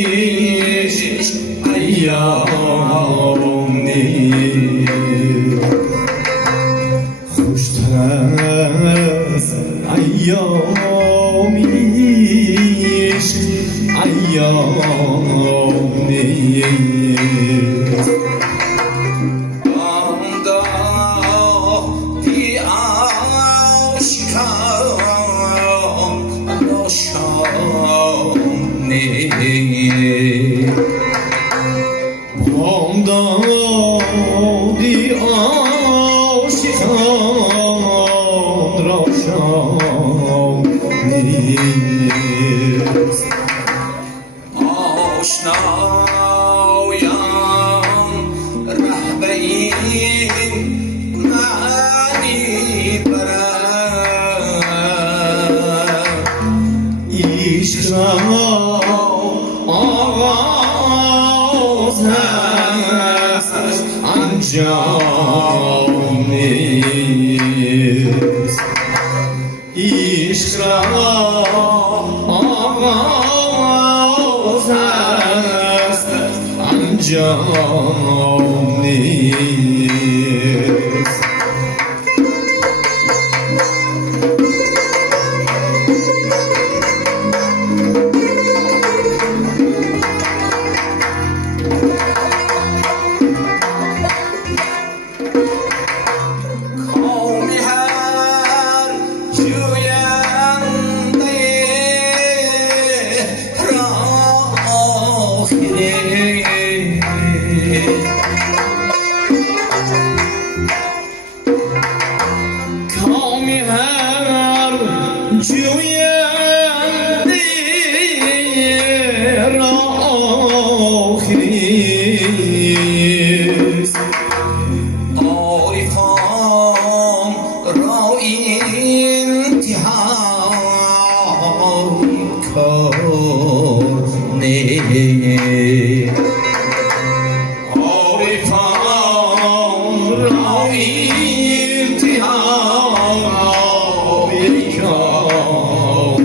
ایامیش ایامی خوشتر از ایامیش ایامی بامدادی عاشقان را شانیست آشنایان ره به این معنی برند عشق را آغاز هست انجام نیست عشق را آغاز هست انجام نیست جوینده را آخریست عارفان را انتهای کار نیست عارفان را انتهای کار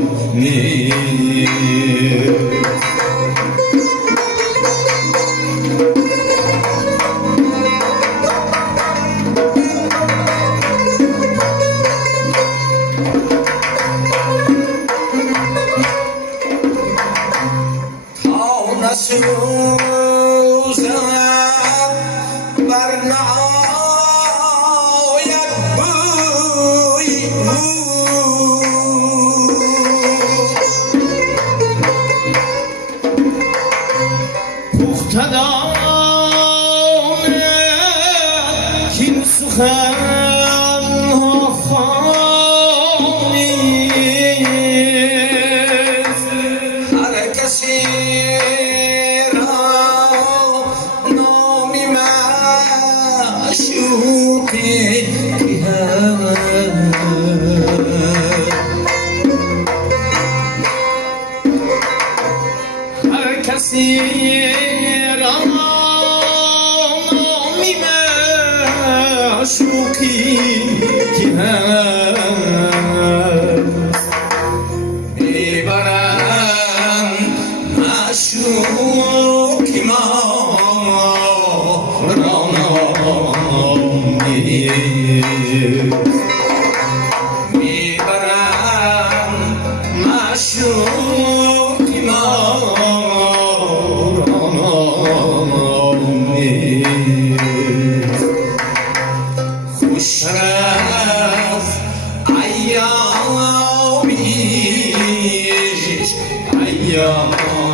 نسوزد بر نهایت بوی پخته داند کاین سخنها خوامیست هر کسی هر کسی را نامی معشوقی که هست میبرند معشوقی ما را نامی میبرند معشوقی ما را نامی خوشتر از ایامیش ایامی